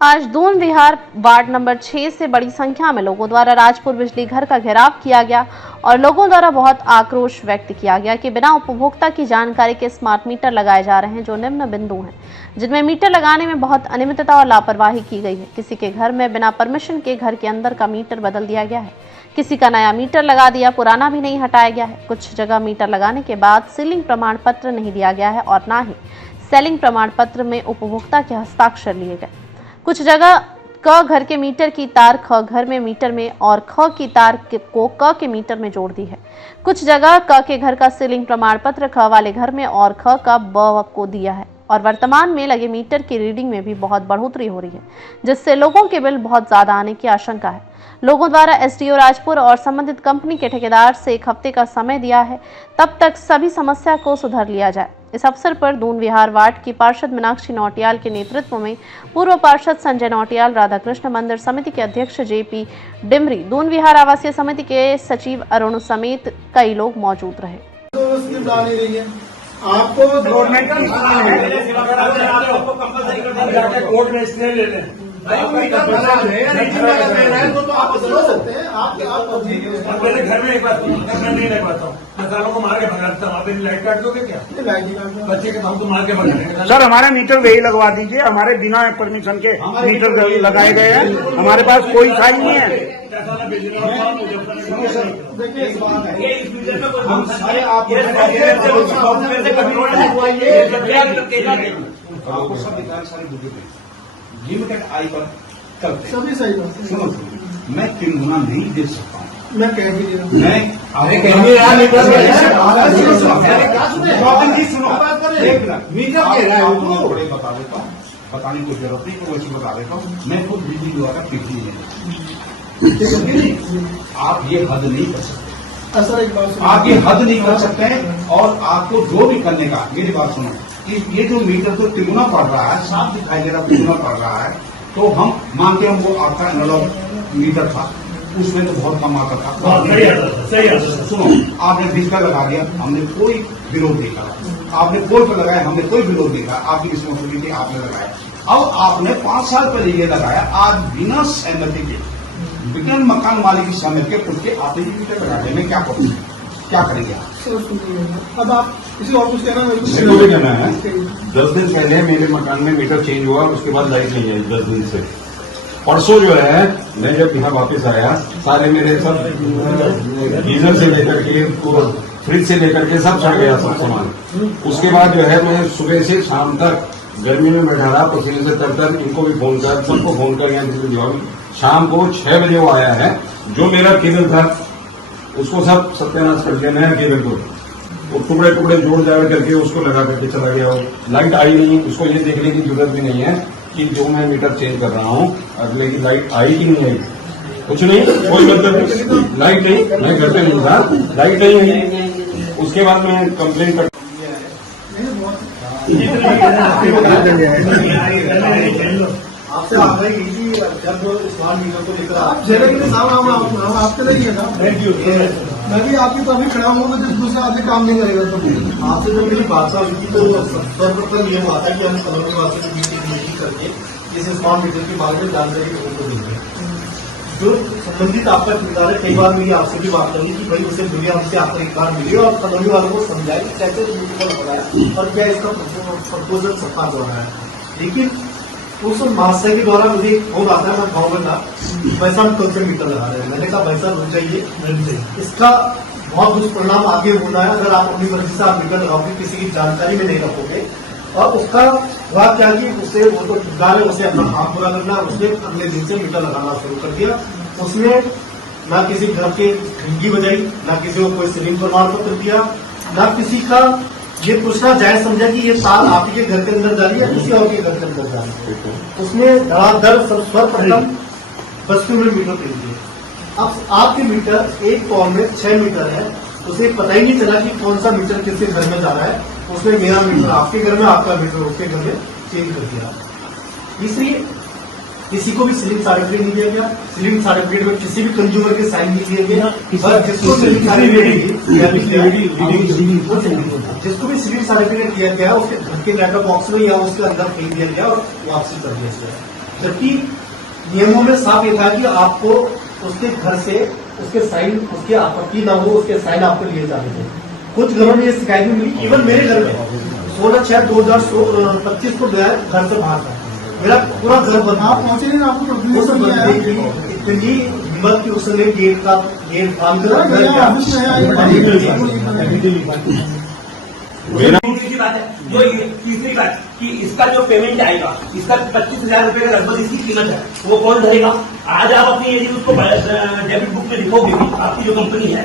आज दून विहार ward number 6 से बड़ी संख्या में लोगों द्वारा राजपुर बिजली घर का घेराव किया गया और लोगों द्वारा बहुत आक्रोश व्यक्त किया गया कि बिना उपभोक्ता की जानकारी के स्मार्ट मीटर लगाए जा रहे हैं, जो निम्न बिंदु हैं, जिनमें मीटर लगाने में बहुत अनियमितता और लापरवाही की गई है। किसी के घर में बिना परमिशन के घर के अंदर का मीटर बदल दिया गया है, किसी का नया मीटर लगा दिया, पुराना भी नहीं हटाया गया है। कुछ जगह मीटर लगाने के बाद सीलिंग प्रमाण पत्र नहीं दिया गया है और न ही सेलिंग प्रमाण पत्र में उपभोक्ता के हस्ताक्षर लिए गए। कुछ जगह क घर के मीटर की तार ख घर में मीटर में और ख की तार को क के मीटर में जोड़ दी है। कुछ जगह क के घर का सीलिंग प्रमाण पत्र ख वाले घर में और ख का ब को दिया है और वर्तमान में लगे मीटर की रीडिंग में भी बहुत बढ़ोतरी हो रही है, जिससे लोगों के बिल बहुत ज्यादा आने की आशंका है। लोगों द्वारा एसडीओ राजपुर और संबंधित कंपनी के ठेकेदार से 1 हफ्ते का समय दिया है, तब तक सभी समस्या को सुधार लिया जाए। इस अवसर पर दून विहार वार्ड की पार्षद मीनाक्षी नौटियाल के नेतृत्व में पूर्व पार्षद संजय नौटियाल, राधाकृष्ण मंदिर समिति के अध्यक्ष जेपी डिमरी, दून विहार आवासीय समिति के सचिव अरुण समेत कई लोग मौजूद रहे। आपको गवर्नमेंट कोर्ट में स्टे ले लें, मेरे घर में एक बात मैं नहीं लग पाता हूँ, मसालों को मार के भगाता हूँ। आप लाइट काट दोगे क्या? बच्चे के हम तो मार के भगाएंगे। सर हमारा मीटर वही लगवा दीजिए, हमारे बिना परमिशन के मीटर लगाए गए हैं, हमारे पास कोई साइन नहीं है। आपको सब विकास सारे लिमिटेड आई पर करते सभी सही बात। सुनो, मैं 3 गुना नहीं दे सकता हूँ। मैं कह भी रहा हूँ, मैं बड़े बता देता हूँ, बताने की जरूरत नहीं, तो वैसे बता देता हूँ। मैं खुद बिजली द्वारा पिछली नहीं, आप ये हद नहीं कर सकते। सर एक बात, आप ये हद नहीं कर सकते हैं। और आपको जो भी करने का, मेरी बात सुनो, कि ये जो मीटर तो तिगुना पड़ रहा है, साफ दिखाई दे रहा है, तिगुना पड़ रहा है, तो हम मानते हैं वो आपका एनालॉग मीटर था, उसमें तो बहुत कम आता था। सही है। सुनो, आपने डिजिटल लगा दिया, हमने कोई विरोध नहीं करा। आपने पोल पर लगाया, हमने कोई विरोध नहीं करा। आपकी रिस्पॉन्सिबिलिटी, आपने लगाया। अब आपने 5 साल पहले ये लगाया, आज बिना सहमति के, बिना मकान मालिक की सहमति के उसके आप ही मीटर लगा दें, मैं क्या करूँ, क्या करेंगे आप? अब आप किसी और कुछ कहना है? मेरे को भी कहना है, 10 दिन पहले मेरे मकान में मीटर चेंज हुआ, उसके बाद लाइट नहीं आई 10 दिन से। परसों जो है, मैं जब यहाँ वापस आया, सारे मेरे सब गीजर से लेकर के फ्रिज से लेकर के सब सड़ गया, सब सामान। उसके बाद जो है मैं सुबह से शाम तक गर्मी में बैठा रहा, पसीने से तर इनको भी फोन कर, सबको फोन कर, यहाँ शाम को 6 बजे वो आया है। जो मेरा केबल था उसको सब सत्यानाश कर दिया, नया केबल को वो टुकड़े टुकड़े जोड़ जाड़ करके उसको लगा करके चला गया। वो लाइट आई नहीं, उसको ये देखने की जरूरत भी नहीं है कि जो मैं मीटर चेंज कर रहा हूँ अगले की लाइट आई कि नहीं आई, कुछ नहीं, कोई मतलब नहीं, लाइट नहीं, मैं घर पे नहीं था, लाइट नहीं आई। उसके बाद मैं कंप्लेन कर आपसे आग्रह की थी, जब स्मार्ट मीटर को लेकर आप जगह के साथ हम आपके लिए ना, मैं भी आपकी तो अभी खड़ा हूँ, जब दूसरा आदमी काम नहीं करेगा तो आपसे जब मेरी बात हुई थी तो सर्वप्रथम ये हुआ था कि हम कॉलोनी वासियों की मीटिंग करके इस स्मार्ट मीटर के बारे में जानकारी लोगों को देंगे। जो संबंधित आपका ठेकेदार है, कई बार मेरी आपसे भी बात करनी कि भाई उसे दुनिया हमसे आपको एक बार मिली और कॉलोनी वालों को समझाए कि कैसे मीटर लगाया और क्या इसका प्रपोजल सरकार द्वारा है। लेकिन उस महाशय के द्वारा मुझे फोन आता है, मैं खाऊंगा ना, वैसा हम कल से मीटर लगा रहे हैं। मैंने कहा वैसा रुक जाइए, इसका बहुत दुष्परिणाम आगे होना है अगर आप अपनी मर्जी से आप मीटर लगाओगे, किसी की जानकारी में नहीं रखोगे। और उसका बात क्या कि उसे वो तो ठेकेदार है, उसे अपना काम पूरा करना, उसने अगले दिन से मीटर लगाना शुरू कर दिया। उसने न किसी घर के घंटी बजाई, न किसी को कोई सीलिंग प्रमाण पत्र दिया, न किसी का ये पूछना जायज समझा कि ये तार आप ही के घर के अंदर जा रही है, किसी और के घर के अंदर जा रही है। उसने धड़ाधड़ सर्वप्रथम 10 में मीटर दे दिए। अब आपके मीटर एक पॉल में 6 मीटर है, उसे पता ही नहीं चला कि कौन सा मीटर किसके घर में जा रहा है। उसने मेरा मीटर आपके घर में, आपका मीटर उसके घर में चेंज कर दिया। इसलिए किसी को भी सीलिंग सर्टिफिकेट नहीं दिया गया। सीलिंग सर्टिफिकेट में किसी भी कंज्यूमर के साइन नहीं दिए गए। और जिसको सीलिंग जिसको भी सीलिंग सर्टिफिकेट दिया गया उसके घर के लेटर बॉक्स में या उसके अंदर फेंक दिया गया और वापसी कर दिया गया। जबकि नियमों में साफ ये था कि आपको उसके घर से उसके साइन, उसकी आपत्ति ना हो, उसके साइन आपको लिए जाने थे। कुछ घरों में ये शिकायत भी मिली। इवन मेरे घर में 16/6/2025 को गया घर से बाहर था, मेरा पूरा घर बना। आप पहुंचे नहीं, आपको उस बंदे की इतनी हिम्मत की उसने गेट फाड़ कर मेरा दूसरी बात है, जो तीसरी बात कि इसका जो पेमेंट आएगा, इसका 25,000 रुपए का लगभग इसकी कीमत है, वो कौन भरेगा? आज आप अपनी यदि उसको डेबिट बुक में लिखोगे भी, आपकी जो कंपनी है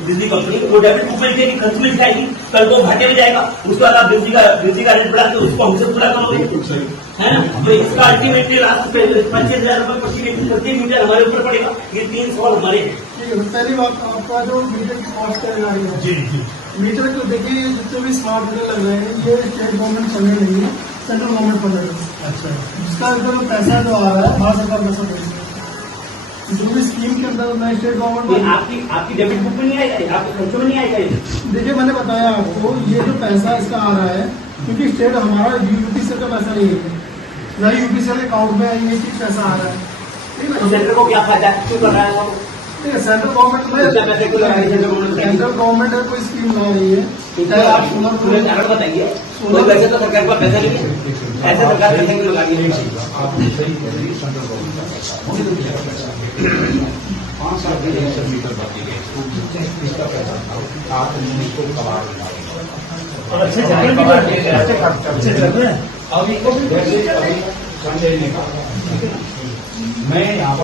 बिजली कंपनी, वो डेबिट बुक में लिखेगी, खर्च में लिखाएगी, कल को घाटे में जाएगा, उसके बाद आप बिजली का रेट बढ़ा के उसको हमसे पूरा करोगे, है ना? तो इसका अल्टीमेटली लास्ट 25,000 रुपए प्रति मीटर हमारे ऊपर पड़ेगा। ये 3 सवाल हमारे हैं। पहली बात, आपका जो मीटर की कॉस्ट है जी जी मीटर को देखिए, जितने भी स्मार्ट मीटर लग रहे हैं ये स्टेट गवर्नमेंट फंड नहीं है, सेंट्रल गवर्नमेंट फंड है। अच्छा, जिसका जो पैसा जो आ रहा है भारत सरकार पैसा दे रही है। जो भी स्कीम के अंदर मैं स्टेट गवर्नमेंट आपकी डेबिट बुक में नहीं आएगा, आपके खर्चों में नहीं आएगा। देखिए, मैंने बताया आपको ये जो पैसा इसका आ रहा है, क्योंकि स्टेट हमारा यूपी से का पैसा नहीं है, ना यूपी से अकाउंट में ये चीज पैसा आ रहा है। सेंटर को क्या फायदा है, क्यों कर रहा है वो? सेंट्रल गवर्नमेंट में सेंट्रल गवर्नमेंट है, कोई स्कीम ला रही है। आप पूरे कारण बताइए, कोई वैसे तो सरकार का पैसा नहीं है, ऐसे सरकार पैसे क्यों लगा रही है? 5 साल के लिए सब मीटर बाकी है, इसका पैसा था आप इसको कबाड़ और अच्छे जगह भी अच्छे जगह अभी संजय ने कहा मैं यहाँ